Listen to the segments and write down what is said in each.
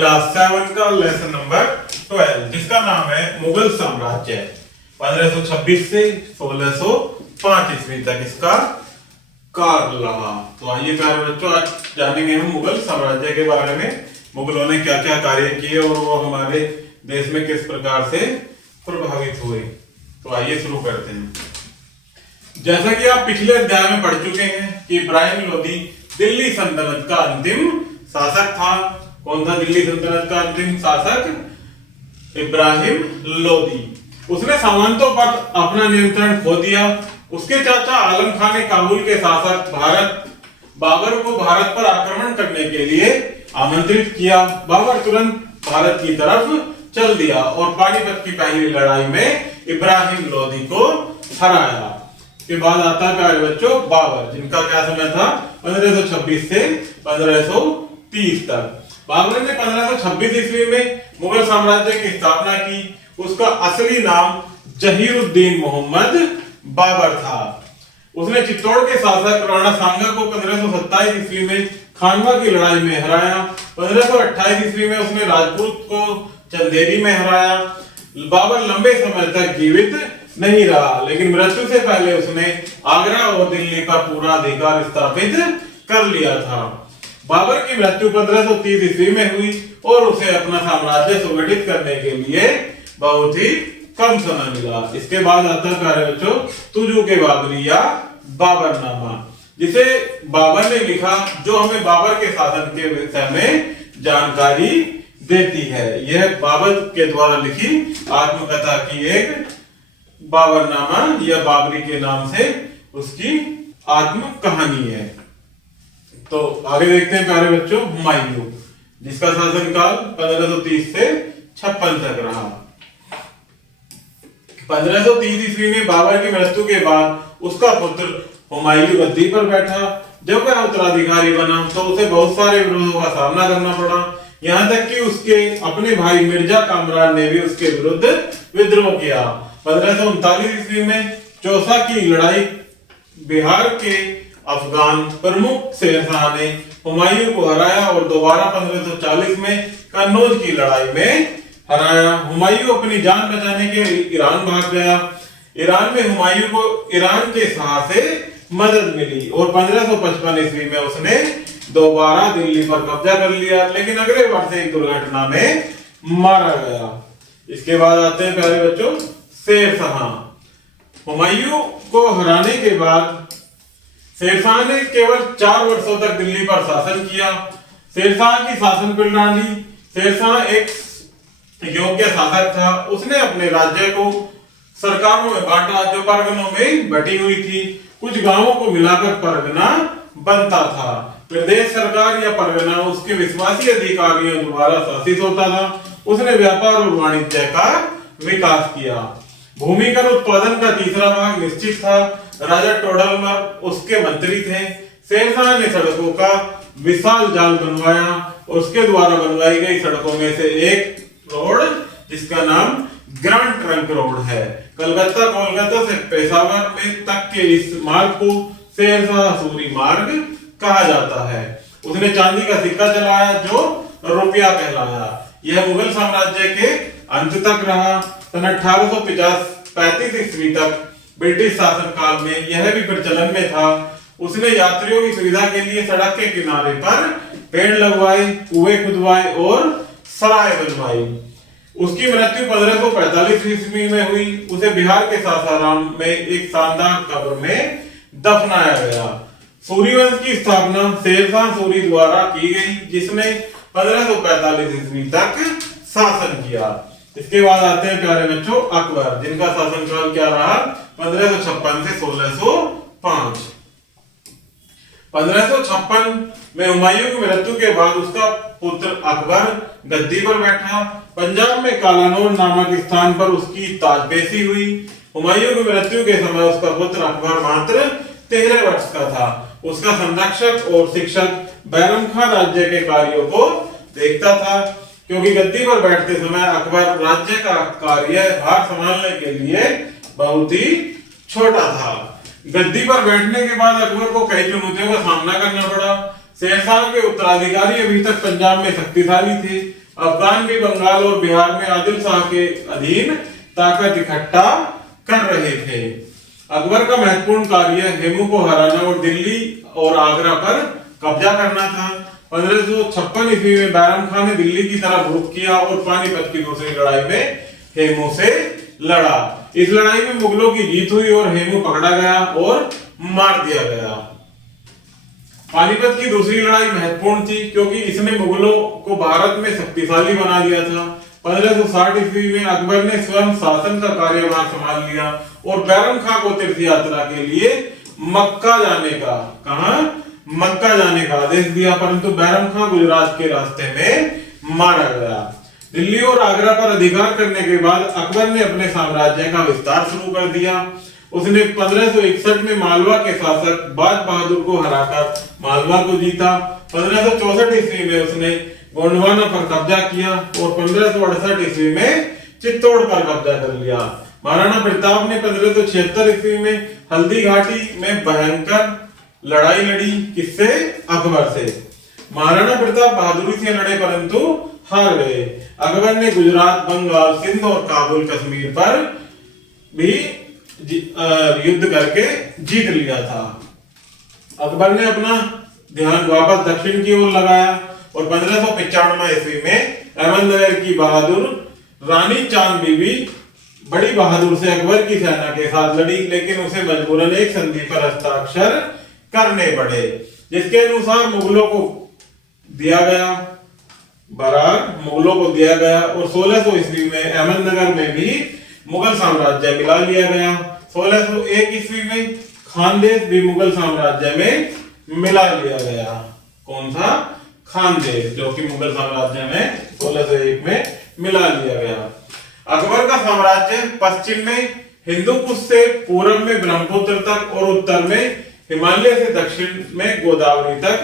Class 7 का lesson number 12 जिसका नाम है मुगल साम्राज्य। 1526 से 1605 ईस्वी तक इसका काल रहा। तो आइए प्यारे बच्चों, आज जानेंगे हम मुगल साम्राज्य के बारे में। मुगलों ने क्या क्या कार्य किए और वो हमारे देश में किस प्रकार से प्रभावित हुए। तो आइए शुरू करते हैं। जैसा कि आप पिछले अध्याय में पढ़ चुके हैं कि इब्राहिम लोदी दिल्ली सल्तनत का अंतिम शासक था। कौन था दिल्ली सल्तनत का अंतिम शासक? इब्राहिम लोदी। उसने सामंतों पर अपना नियंत्रण खो दिया। उसके चाचा आलम खान ने काबुल के शासक बाबर को भारत पर आक्रमण करने के लिए आमंत्रित किया। बाबर तुरंत भारत की तरफ चल दिया और पानीपत की पहली लड़ाई में इब्राहिम लोदी को हराया। के बाद आता है प्यारे बच्चों बाबर, जिनका क्या समय था 1526 से 1530 तक। बाबर ने 1526 ईस्वी में मुगल साम्राज्य की स्थापना की। उसका असली नाम जहीरुद्दीन मोहम्मद बाबर था। उसने चित्तौड़ के शासक राणा सांगा को 1527 ईस्वी में खानवा की लड़ाई में हराया। 1528 ईस्वी में उसने राजपूत को चंदेरी में हराया। बाबर लंबे समय तक जीवित नहीं रहा, लेकिन मृत्यु से पहले उसने आगरा और दिल्ली पर पूरा अधिकार स्थापित कर लिया था। बाबर की मृत्यु 1530 ईस्वी में हुई और उसे अपना साम्राज्य सुगठित करने के लिए बहुत ही कम समय मिला। इसके बाद आता है प्यारे बच्चों तुजू के बाबरी या बाबरनामा, जिसे बाबर ने लिखा, जो हमें बाबर के शासन के विषय में जानकारी देती है। यह बाबर के द्वारा लिखी आत्मकथा की एक बाबरनामा या बाबरी के नाम से उसकी आत्म कहानी है। तो आगे देखते हैं प्यारे बच्चों हुमायूं, जिसका शासनकाल 1530 से 56 तक रहा। 1530 ईस्वी में बाबर की मृत्यु के बाद उसका पुत्र हुमायूं गद्दी पर बैठा। जब वह उत्तराधिकारी बना तो उसे बहुत सारे विरोधों का सामना करना पड़ा। यहाँ तक कि उसके अपने भाई मिर्जा कामरान ने भी उसके विरुद्ध विद्रोह किया। 1539 ईस्वी में चौसा की लड़ाई बिहार के अफगान प्रमुख शेरशाह ने हुमायूं को हराया और दोबारा 1540 में कन्नौज की लड़ाई में हराया। हुमायूं अपनी जान बचाने के लिए ईरान भाग गया। ईरान में हुमायूं को ईरान के शाह से मदद मिली और 1555 ईस्वी में उसने दोबारा दिल्ली पर कब्जा कर लिया, लेकिन अगले वर्ष एक दुर्घटना में मारा गया। इसके बाद आते हैं प्यारे बच्चों शेरशाह। हुमायूं को हराने के बाद शेरशाह ने केवल 4 वर्षों तक दिल्ली पर शासन किया। शेरशाह की शासन प्रणाली, शेरशाह एक योग्य शासक था। उसने अपने राज्य को सरकारों में बांटा, जो परगनों में बटी हुई थी। कुछ गांवों को मिलाकर परगना बनता था। प्रदेश सरकार या परगना उसके विश्वासी अधिकारियों द्वारा शासित होता था। उसने व्यापार और वाणिज्य का विकास किया। भूमिकर उत्पादन का तीसरा भाग निश्चित था। राजा टोडरमल उसके मंत्री थे। शेरशाह ने सड़कों का विशाल जाल बनवाया और उसके द्वारा बनवाई गई सड़कों में से एक रोड, जिसका नाम ग्रैंड ट्रंक रोड है, कोलकाता से पेशावर में तक के इस मार्ग को शेरशाह सूरी मार्ग कहा जाता है। उसने चांदी का सिक्का चलाया जो रुपया कहलाया। यह मुगल साम्राज्य के अंत तक रहा। सन 1835 ईस्वी तक ब्रिटिश शासन काल में यह भी प्रचलन में था। उसने यात्रियों की सुविधा के लिए सड़क के किनारे पर पेड़ लगवाए, कुएं खुदवाए और सराय बनवाई। उसकी मृत्यु 1545 ईस्वी में हुई। उसे बिहार के सासाराम में एक शानदार कब्र में दफनाया गया। सूरी वंश की स्थापना शेरशाह सूरी द्वारा की गई, जिसने 1545 ईस्वी तक शासन किया। इसके बाद आते हैं प्यारे बच्चों अकबर, जिनका शासनकाल क्या रहा 1556 से 1605। 1556 में हुमायूं की मृत्यु के बाद उसका पुत्र अकबर गद्दी पर बैठा। पंजाब में कालानौर नामक स्थान पर उसकी ताजपेशी हुई। हुमायूं की मृत्यु के समय उसका पुत्र अकबर मात्र 13 वर्ष का था। उसका संरक्षक और शिक्षक बैरम खान राज्य के कार्यों को देखता था, क्योंकि गद्दी पर बैठते समय अकबर राज्य का कार्य भार संभालने के लिए बहुत ही छोटा था। गद्दी पर बैठने के बाद अकबर को कई चुनौतियों का सामना करना पड़ा। शेरशाह के उत्तराधिकारी अभी तक पंजाब में शक्तिशाली थे। अफगान भी बंगाल और बिहार में आदिल शाह के अधीन ताकत इकट्ठा कर रहे थे। अकबर का महत्वपूर्ण कार्य हेमू को हराना और दिल्ली और आगरा पर कब्जा करना था। 1556 ईस्वी में बैरम खान ने दिल्ली की तरफ रुख किया और पानीपत की दूसरी लड़ाई में हेमू से लड़ा। इस लड़ाई में मुगलों की जीत हुई और हेमू पकड़ा गया और मार दिया गया। पानीपत की दूसरी लड़ाई महत्वपूर्ण थी क्योंकि इसने मुगलों को भारत में शक्तिशाली बना दिया था। 1560 ईस्वी में अकबर ने स्वयं शासन का कार्यभार संभाल लिया और बैरम खां को तीर्थ यात्रा के लिए मक्का जाने का आदेश दिया, परंतु बैरम खां गुजरात के रास्ते में मारा गया। दिल्ली और आगरा पर अधिकार करने के बाद अकबर ने अपने साम्राज्य का विस्तार शुरू कर दिया। उसने 1561 में मालवा के शासक बाज बहादुर को हराकर मालवा को जीता। 1564 ईस्वी में उसने गोंडवाना पर कब्जा किया और 1568 ईस्वी में चित्तौड़ पर कब्जा कर लिया। महाराणा प्रताप ने 1576 ईस्वी में हल्दी घाटी में भयंकर लड़ाई लड़ी। किससे? अकबर से। महाराणा प्रताप बहादुरी से लड़े परंतु हार गए। अकबर ने गुजरात, बंगाल, सिंध और काबुल, कश्मीर पर भी युद्ध करके जीत लिया था। अकबर ने अपना ध्यान वापस दक्षिण की ओर लगाया और 1595 ईस्वी में अहमदनगर की बहादुर रानी चांद बीबी बड़ी बहादुर से अकबर की सेना के साथ लड़ी, लेकिन उसे मजबूरन एक संधि पर हस्ताक्षर करने पड़े, जिसके अनुसार मुगलों को दिया गया और 1600 ईस्वी में अहमदनगर में भी मुगल साम्राज्य मिला लिया गया। 1601 ईस्वी में खानदेश भी मुगल साम्राज्य में मिला लिया गया। कौन सा? खानदेश, जो कि मुगल साम्राज्य में 1601 में मिला लिया गया। अकबर का साम्राज्य पश्चिम में हिंदू कुश से पूर्व में ब्रह्मपुत्र तक और उत्तर में हिमालय से दक्षिण में गोदावरी तक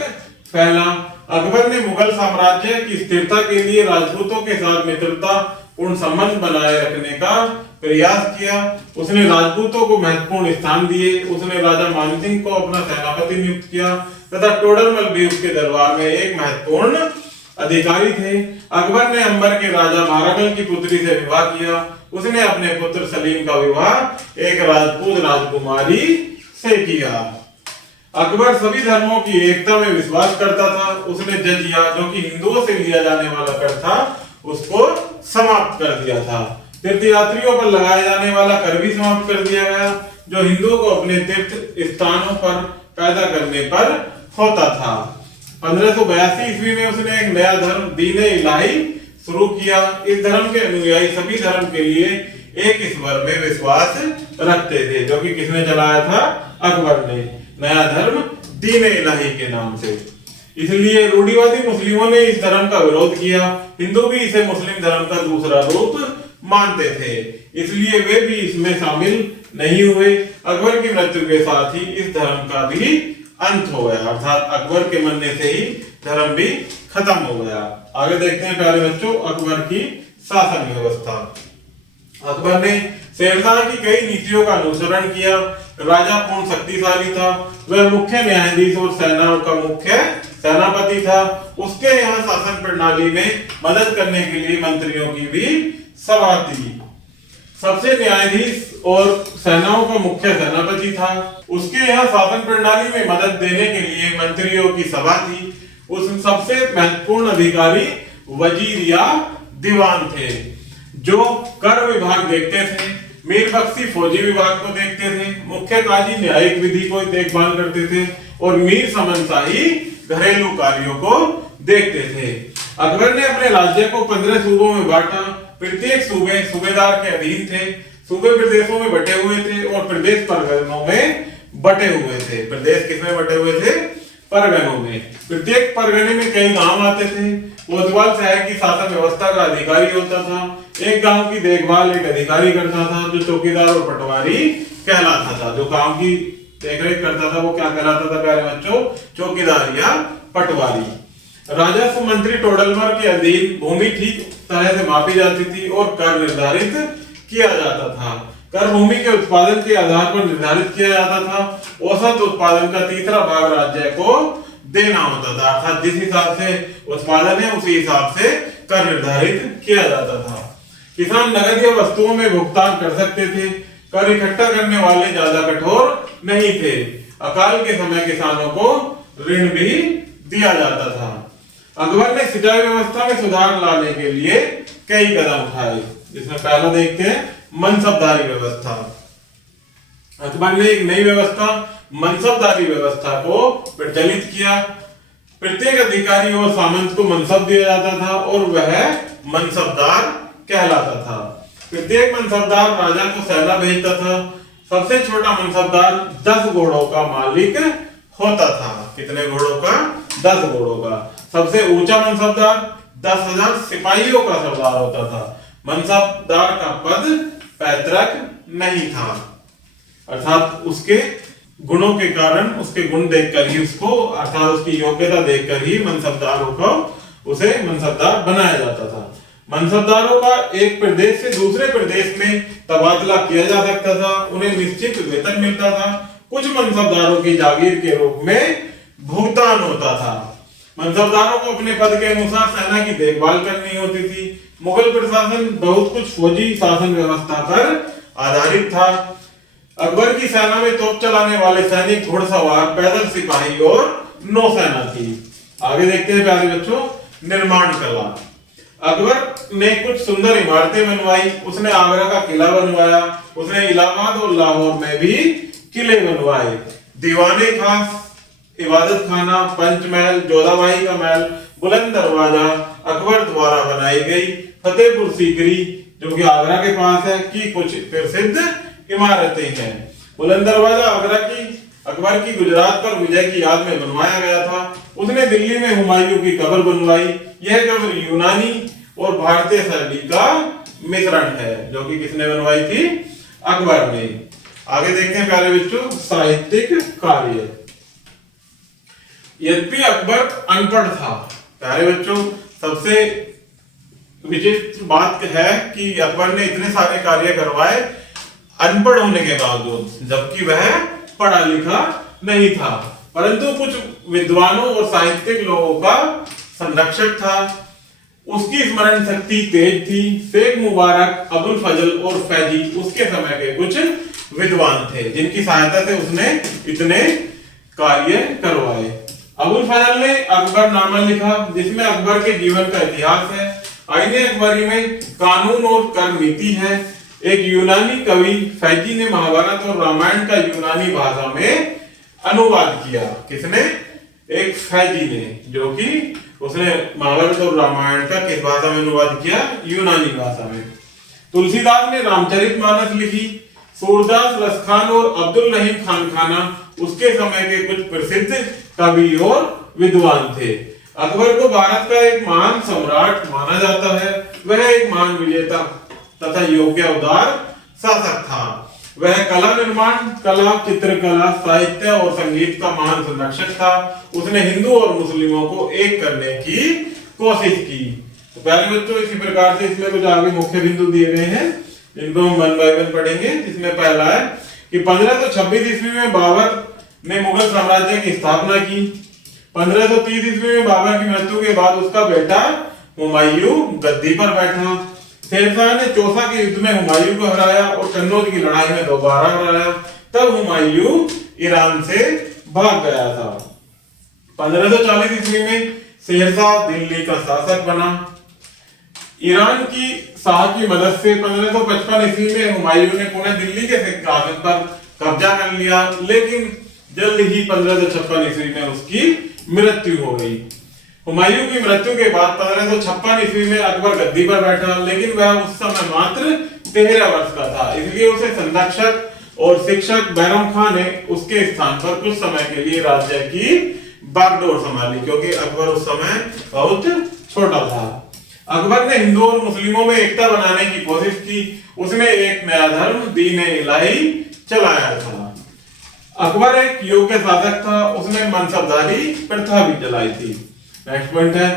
फैला। अकबर ने मुगल साम्राज्य की स्थिरता के लिए राजपूतों के साथ मित्रता पूर्ण संबंध बनाए रखने का प्रयास किया। उसने राजपूतों को महत्वपूर्ण स्थान दिए। उसने राजा मानसिंह को अपना सेनापति नियुक्त किया तथा टोडरमल भी उसके दरबार में एक महत्वपूर्ण अधिकारी थे। अकबर ने अंबर के राजा महारागल की पुत्री से विवाह किया। उसने अपने पुत्र सलीम का विवाह एक राजपूत राजकुमारी से किया। अकबर सभी धर्मों की एकता में विश्वास करता था। उसने जजिया, जो कि हिंदुओं से लिया जाने वाला कर था, उसको समाप्त कर दिया था। तीर्थयात्रियों पर लगाया जाने वाला कर भी समाप्त कर दिया गया, जो हिंदुओं को अपने तीर्थ स्थानों पर पैदा करने पर होता था। 1582 ईस्वी में उसने एक नया धर्म दीन-ए इलाही शुरू किया। इस धर्म के अनुयायी सभी धर्म के लिए एक ईश्वर में विश्वास रखते थे, जो कि किसने चलाया था? अकबर ने। नया धर्म दीन-ए इलाही के नाम से। इसलिए रूढ़िवादी मुस्लिमों ने इस धर्म का विरोध किया। हिंदू भी इसे मुस्लिम धर्म का दूसरा रूप मानते थे, इसलिए वे भी इसमें शामिल नहीं हुए। अकबर की मृत्यु के साथ ही इस धर्म का भी अंत हो गया, अर्थात अकबर के मरने से ही धर्म भी खत्म हो गया। आगे देखते हैं प्यारे बच्चों अकबर की शासन व्यवस्था। अकबर ने शेरशाह की कई नीतियों का अनुसरण किया। राजा पूर्ण शक्तिशाली था। वह मुख्य न्यायाधीश और सेनाओं का मुख्य सेनापति था। उसके यहाँ शासन प्रणाली में मदद करने के लिए मंत्रियों की भी सभा थी। सबसे न्यायाधीश और सेनाओं का मुख्य सेनापति था। उसके यहाँ शासन प्रणाली में मदद देने के लिए मंत्रियों की सभा थी। उस सबसे महत्वपूर्ण अधिकारी वजीर या दीवान थे, जो कर विभाग देखते थे। मीर बख्शी फौजी विभाग को देखते थे। मुख्य काजी न्यायिक विधि को देखभाल करते थे और मीर समन शाही घरेलू कार्यों को देखते थे। अकबर ने अपने राज्य को 15 सूबों में बांटा। प्रत्येक सूबे सूबेदार के अधीन थे। सूबे प्रदेशों में बटे हुए थे और प्रदेश परगनों में बटे हुए थे। प्रदेश किसमें बटे हुए थे? परगनों में। प्रत्येक परगने में कई गांव आते थे। कोतवाल शहर की शासन व्यवस्था का अधिकारी होता था। एक गांव की देखभाल एक अधिकारी करता था, जो चौकीदार और पटवारी कहलाता था। जो गांव की देखरेख करता था वो क्या कहलाता था प्यारे बच्चों? चौकीदार या पटवारी। राजस्व मंत्री टोडरमल के अधीन भूमि ठीक तरह से मापी जाती थी और कर निर्धारित किया जाता था। कर भूमि के उत्पादन के आधार पर निर्धारित किया जाता था। औसत उत्पादन का तीसरा भाग राज्य को देना होता था, अर्थात जिस हिसाब से उत्पादन है उसी हिसाब से कर निर्धारित किया जाता था। किसान नगद या वस्तुओं में भुगतान कर सकते थे। कर इकट्ठा करने वाले ज्यादा कठोर नहीं थे। अकाल के समय किसानों को ऋण भी दिया जाता था। अकबर ने सिंचाई व्यवस्था में सुधार लाने के लिए कई कदम उठाए, जिसमें पहला देखते हैं मनसबदारी व्यवस्था। अकबर ने एक नई व्यवस्था मनसबदारी व्यवस्था को प्रचलित किया। प्रत्येक अधिकारी और सामंत को मनसब दिया जाता था और वह मनसबदार कहलाता था। प्रत्येक मनसबदार राजा को सेना भेजता था। सबसे छोटा मनसबदार 10 घोड़ों का मालिक होता था। कितने घोड़ों का? 10 घोड़ों का। सबसे ऊंचा मनसबदार 10,000 सिपाहियों का सरदार होता था। मनसबदार का पद पैतृक नहीं था, अर्थात उसके गुणों के कारण, उसके गुण देखकर ही उसको, अर्थात उसकी योग्यता देखकर ही मनसबदारों को उसे मनसबदार बनाया जाता था। मनसबदारों का एक प्रदेश से दूसरे प्रदेश में तबादला किया जा सकता था। उन्हें निश्चित वेतन मिलता था। कुछ मनसबदारों की जागीर के रूप में भुगतान होता था। मनसबदारों को अपने पद के अनुसार सेना की देखभाल करनी होती थी। मुगल प्रशासन बहुत कुछ फौजी शासन व्यवस्था पर आधारित था। अकबर की सेना में तोप चलाने वाले सैनिक, घुड़सवार, पैदल सिपाही और नौसेना थी। आगे देखते हैं प्यारे बच्चों, निर्माण कला। अकबर ने कुछ सुंदर इमारतें बनवाई। उसने आगरा का किला बनवाया। उसने इलाहाबाद और लाहौर में भी किले बनवाए। दीवाने खास, इबादत खाना, पंचमहल, जोधाबाई का महल, बुलंद दरवाजा अकबर द्वारा बनाई गई फतेहपुर सीकरी, जो कि आगरा के पास है, की कुछ प्रसिद्ध इमारतें हैं। बुलंद दरवाजा अकबर की गुजरात पर विजय की याद में बनवाया गया था। उसने दिल्ली में हुमायूं की कब्र बनवाई। यह कब्र यूनानी और भारतीय शैली का मिश्रण है, जो कि किसने बनवाई थी? अकबर ने। आगे देखते हैं प्यारे बच्चों, साहित्यिक कार्य। यद्यपि अकबर अनपढ़ था, प्यारे बच्चों, सबसे विचित्र बात है कि अकबर ने इतने सारे कार्य करवाए अनपढ़ होने के बावजूद, जबकि वह पढ़ा लिखा नहीं था, परंतु कुछ विद्वानों और साहित्यिक लोगों का संरक्षक था। उसकी स्मरण शक्ति तेज थी। शेख मुबारक, अबुल फजल और फैजी उसके समय के कुछ विद्वान थे, जिनकी सहायता से उसने इतने कार्य करवाए। अबुल फजल ने अकबरनामा लिखा, जिसमें अकबर के जीवन का इतिहास है। आईने अकबरी में कानून और कर नीति है। एक यूनानी कवि फैजी ने महाभारत और रामायण का यूनानी भाषा में अनुवाद किया। किसने? एक फैजी ने, जो कि उसने महाभारत और रामायण का किस भाषा में अनुवाद किया? यूनानी भाषा में। तुलसीदास ने रामचरितमानस लिखी। सूरदास, रसखान और अब्दुल रहीम खान खाना उसके समय के कुछ प्रसिद्ध कवि और विद्वान थे। अकबर को भारत का एक महान सम्राट माना जाता है। वह एक महान विजेता तथा योग्य उदार शासक था। वह कला निर्माण, कला, चित्रकला, साहित्य और संगीत का महान संरक्षक था। उसने हिंदू और मुस्लिमों को एक करने की कोशिश की। तो प्यारे बच्चों, इसी प्रकार से इसमें कुछ आगे मुख्य बिंदु दिए गए हैं, जिनको हम वन बाय वन पढ़ेंगे। जिसमें पहला है कि 1526 ईस्वी में बाबर ने मुगल साम्राज्य की स्थापना की। 1530 ईस्वी में बाबर की मृत्यु के बाद उसका बेटा हुमायूं गद्दी पर बैठा। शेरशाह ने चौसा के युद्ध में हुमायूं को हराया और कन्नौज की लड़ाई में दोबारा हराया। तब हुमायूं ईरान से भाग गया था। 1540 ईस्वी में शेरशाह दिल्ली का शासक बना। ईरान की शाह की मदद से 1555 ईस्वी में हुमायूं ने पुनः दिल्ली के सिंहासन पर कब्जा कर लिया, लेकिन जल्द ही 1556 ईस्वी में उसकी मृत्यु हो गई। हुमायूं की मृत्यु के बाद 1556 ईस्वी में अकबर गद्दी पर बैठा, लेकिन वह उस समय मात्र 13 वर्ष का था। इसलिए उसे संरक्षक और शिक्षक बैरम खान ने उसके स्थान पर कुछ समय के लिए राज्य की बागडोर संभाली, क्योंकि अकबर उस समय बहुत छोटा था। अकबर ने हिंदुओं और मुस्लिमों में एकता बनाने की कोशिश की। उसने एक नया धर्म दीन-ए-इलाही चलाया था। अकबर एक योग्य शासक था। उसने मनसबदारी प्रथा भी चलाई थी। नेक्स्ट पॉइंट है